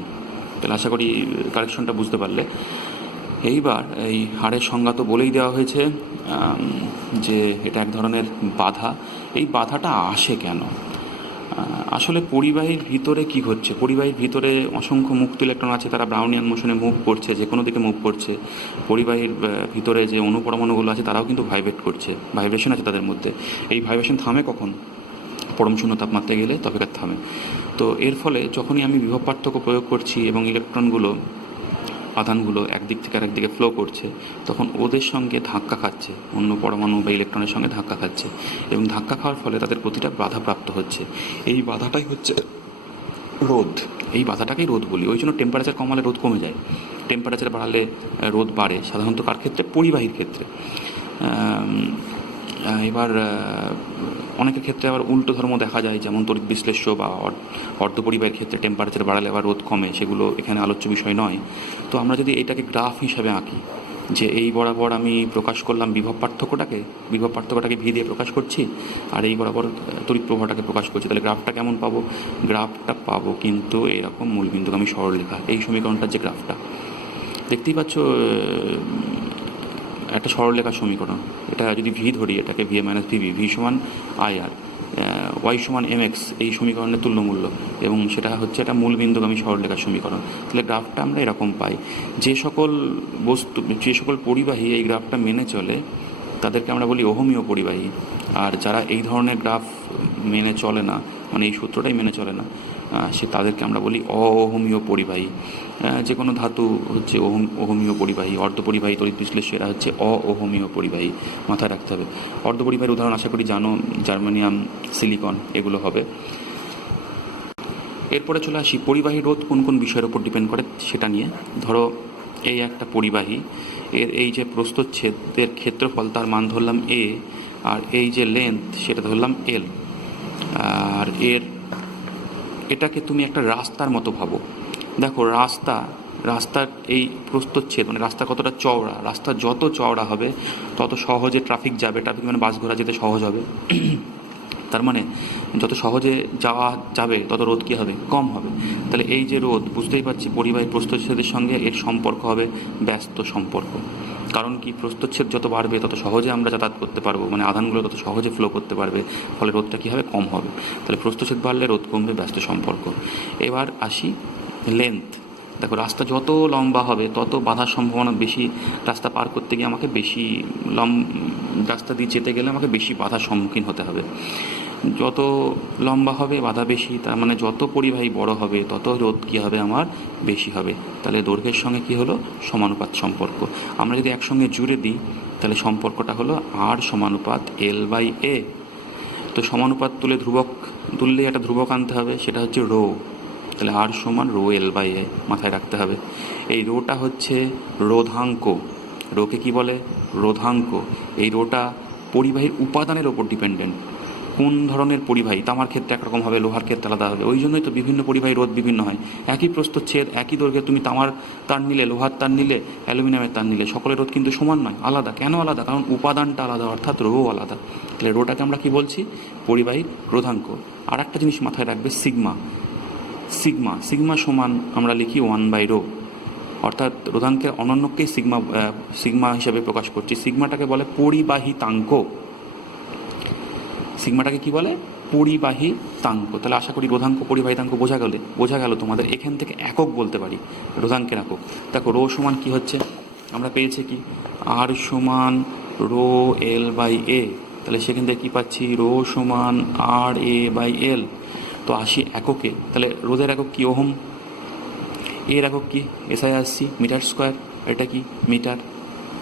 তাহলে আশা করি কারেকশনটা বুঝতে পারলে। এইবার এই হারের সংজ্ঞা তো বলেই দেওয়া হয়েছে যে এটা এক ধরনের বাধা। এই বাধাটা আসে কেন? আসলে পরিবাহীর ভিতরে কি হচ্ছে? পরিবাহীর ভিতরে অসংখ্য মুক্ত ইলেকট্রন আছে, তারা ব্রাউনিয়ান মোশনে মুভ করছে, যে কোনো দিকে মুভ করছে। পরিবাহীর ভিতরে যে অনুপরমাণুগুলো আছে তারাও কিন্তু ভাইব্রেশন আছে তাদের মধ্যে। এই ভাইব্রেশন থামে কখন? পরম শূন্য তাপমাত্রায় গেলে তবে থামে। তো এর ফলে যখনই আমি বিভব পার্থক্য প্রয়োগ করছি এবং ইলেকট্রনগুলো, আধানগুলো একদিক থেকে আরেক দিকে ফ্লো করছে, তখন ওদের সঙ্গে ধাক্কা খাচ্ছে, অন্য পরমাণু বা ইলেকট্রনের সঙ্গে ধাক্কা খাচ্ছে, এবং ধাক্কা খাওয়ার ফলে তাদের প্রতিটা বাধাপ্রাপ্ত হচ্ছে। এই বাধাটাই হচ্ছে রোধ। এই বাধাটাকেই রোধ বলি। ওই জন্য টেম্পারেচার কমালে রোধ কমে যায়, টেম্পারেচার বাড়ালে রোধ বাড়ে, সাধারণত কার ক্ষেত্রে? পরিবাহীর ক্ষেত্রে। এবার অনেকের ক্ষেত্রে আবার উল্টো ধর্ম দেখা যায়, যেমন তড়িৎ বিশ্লেষ্য বা অর্ধপরিবাহীর ক্ষেত্রে টেম্পারেচার বাড়ালে আবার রোধ কমে, সেগুলো এখানে আলোচ্য বিষয় নয়। তো আমরা যদি এটাকে গ্রাফ হিসাবে আঁকি, যে এই বরাবর আমি প্রকাশ করলাম বিভব পার্থক্যটাকে ভি দিয়ে প্রকাশ করছি, আর এই বরাবর তড়িৎ প্রবাহটাকে প্রকাশ করছি, তাহলে গ্রাফটা কেমন পাবো? গ্রাফটা পাবো কিন্তু এরকম মূলবিন্দুগামী সরলরেখা, এই সমীকরণটার যে গ্রাফটা, দেখতেই পাচ্ছ একটা সরলরেখার সমীকরণ। এটা যদি ভি ধরি, এটাকে ভি মাইনাস ভিভি, ভি সমান আই আর, ওয়াই সমান এম এক্স, এই সমীকরণের তুল্যমূল্য, এবং সেটা হচ্ছে একটা মূল বিন্দুগামী সরলরেখার সমীকরণ। তাহলে গ্রাফটা আমরা এরকম পাই। যে সকল বস্তু, যে সকল পরিবাহী এই গ্রাফটা মেনে চলে তাদেরকে আমরা বলি অহমীয় পরিবাহী। আর যারা এই ধরনের গ্রাফ মেনে চলে না, মানে এই সূত্রটাই মেনে চলে না, তাদেরকে আমরা বলি অহমীয় পরিবাহী। যে কোনো ধাতু হচ্ছে অহমীয় পরিবাহী। অর্ধপরিবাহী তড়িৎ বিশ্লেষ্য এরা হচ্ছে অহমীয় পরিবাহী, মাথায় রাখতে হবে। অর্ধপরিবাহীর উদাহরণ আশা করি জানো, জার্মানিয়াম, সিলিকন, এগুলো হবে। এরপরে চলে আসি পরিবাহী রোধ কোন কোন বিষয়ের উপর ডিপেন্ড করে সেটা নিয়ে। ধরো এই একটা পরিবাহী, এর এই যে প্রস্থচ্ছেদের ক্ষেত্রফল তার মান ধরলাম এ, আর এই যে লেন্থ সেটা ধরলাম এল। আর এটাকে তুমি একটা রাস্তার মতো ভাবো। দেখো রাস্তার এই প্রস্থচ্ছেদ, মানে রাস্তা কতটা চওড়া, রাস্তা যত চওড়া হবে তত সহজে ট্রাফিক মানে বাস ঘোড়া যেতে সহজ হবে। তার মানে যত সহজে যাওয়া যাবে তত রোধ কী হবে, কম হবে। তাহলে এই যে রোধ, বুঝতেই পারছি পরিবাহী প্রস্থচ্ছেদের সঙ্গে এর সম্পর্ক হবে ব্যস্ত সম্পর্ক। কারণ কি, প্রস্থচ্ছেদ যত বাড়বে তত সহজে আমরা যাতায়াত করতে পারবো, মানে আধানগুলো তত সহজে ফ্লো করতে পারবে, ফলে রোধটা কী হবে, কম হবে। তাহলে প্রস্থচ্ছেদ বাড়লে রোধ কমবে, ব্যস্ত সম্পর্ক। এবার আসি লেন্থ। দেখো রাস্তা যত লম্বা হবে তত বাধার সম্ভাবনা বেশি। রাস্তা পার করতে গিয়ে আমাকে বেশি রাস্তা দিয়ে যেতে গেলে আমাকে বেশি বাধার সম্মুখীন হতে হবে। যত লম্বা হবে বাধা বেশি, তার মানে যত পরিবাহী বড় হবে তত রোধ কী হবে, আমার বেশি হবে। তাহলে দৈর্ঘ্যের সঙ্গে কি হলো, সমানুপাত সম্পর্ক। আমরা যদি একসঙ্গে জুড়ে দিই তাহলে সম্পর্কটা হলো আর সমানুপাত এল বাই এ। তো সমানুপাত তুললেই একটা ধ্রুবক আনতে হবে, সেটা হচ্ছে রো। তাহলে আর সমান রো এল বাই এ, মাথায় রাখতে হবে। এই রোটা হচ্ছে রোধাঙ্ক। রোকে কি বলে, রোধাঙ্ক। এই রোটা পরিবাহীর উপাদানের ওপর ডিপেন্ডেন্ট। কোন ধরনের পরিবাহী, তামার ক্ষেত্রে একরকম হবে, লোহার ক্ষেত্রে আলাদা হবে। ওই জন্যই তো বিভিন্ন পরিবাহী রোধ বিভিন্ন হয়। একই প্রস্থচ্ছেদ, একই দৈর্ঘ্যে তুমি তামার তার নিলে, লোহার তার নিলে, অ্যালুমিনিয়ামের তার নিলে, সকলের রোধ কিন্তু সমান নয়, আলাদা। কেন আলাদা? কারণ উপাদানটা আলাদা, অর্থাৎ রো আলাদা। তাহলে রোটাকে আমরা কি বলছি, পরিবাহী রোধাঙ্ক। আর একটা জিনিস মাথায় রাখবে, সিগমা সমান আমরা লিখি 1/ρ, অর্থাৎ রোধাঙ্কের অনন্যকেই সিগমা হিসাবে প্রকাশ করছি। সিগমাটাকে বলে পরিবাহিতাঙ্ক। সিগমাটাকে কি বলে, পরিবাহিতাঙ্ক। তাহলে আশা করি রোধাঙ্ক পরিবাহিতাঙ্ক বোঝা গেল তোমাদের। এখান থেকে একক বলতে পারি, রোধাঙ্কের একক। দেখো রো সমান কি হচ্ছে, আমরা পেয়েছি কি, আর সমান রো এল বাই এ। তাহলে সেখান থেকে কী পাচ্ছি, রো সমান আর এ বাই এল। তো আসি এককে। তাহলে রোধের একক কি, ওহম। এর একক কি, এসআই আসছি মিটার স্কোয়ার। এটা কি, মিটার।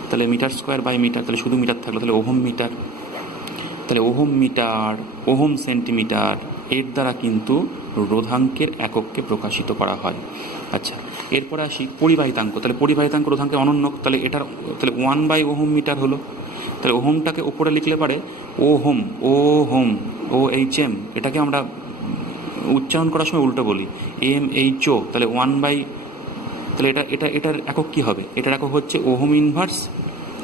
তাহলে মিটার স্কোয়ার বাই মিটার, তাহলে শুধু মিটার থাকলো, তাহলে ওহম মিটার। তাহলে ওহম মিটার, ওহম সেন্টিমিটার, এর দ্বারা কিন্তু রোধাঙ্কের একককে প্রকাশিত করা হয়। আচ্ছা, এরপরে আসি পরিবাহিতাঙ্ক। তাহলে পরিবাহিতাঙ্ক রোধাঙ্কের অনন্য, তাহলে তাহলে 1/ওহম মিটার হলো। তাহলে ওহমটাকে ওপরে লিখলে পারে ওহম, OHM। এটাকে আমরা উচ্চারণ করার সময় উল্টো বলি, MHO। তাহলে তাহলে এটার একক কী হবে, এটার একক হচ্ছে ওহম ইনভার্স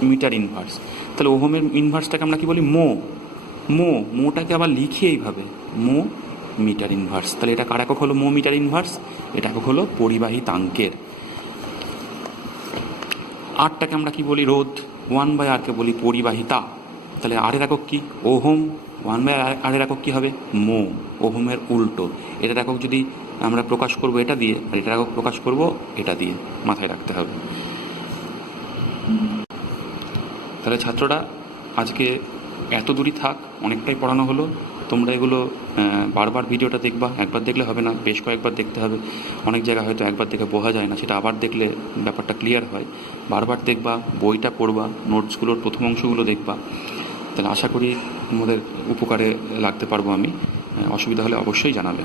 মিটার ইনভার্স। তাহলে ওহমের ইনভার্সটাকে আমরা কি বলি, মোটাকে আবার লিখি এইভাবে, মো মিটার ইনভার্স। তাহলে এটা কার একক হলো, মো মিটার ইনভার্স। এটা একক হলো পরিবাহিতাঙ্কের। আরটাকে আমরা কি বলি, রোধ। 1/r-কে বলি পরিবাহিতা। তাহলে আরের একক কি, ওহম। 1/r-এর একক কী হবে, মো। ওহমের উল্টো। এটার একক যদি আমরা প্রকাশ করব এটা দিয়ে, আর এটার একক প্রকাশ করব এটা দিয়ে, মাথায় রাখতে হবে। তাহলে ছাত্ররা আজকে এত দূরই থাক, অনেকটাই পড়ানো হলো। তোমরা এগুলো বারবার ভিডিওটা দেখবা, একবার দেখলে হবে না, বেশ কয়েকবার দেখতে হবে। অনেক জায়গায় হয়তো একবার দেখে বোঝা যায় না, সেটা আবার দেখলে ব্যাপারটা ক্লিয়ার হয়। বারবার দেখবা, বইটা পড়বা, নোটসগুলোর প্রথম অংশগুলো দেখবা। তাহলে আশা করি তোমাদের উপকারে লাগতে পারবো আমি। অসুবিধা হলে অবশ্যই জানাবে।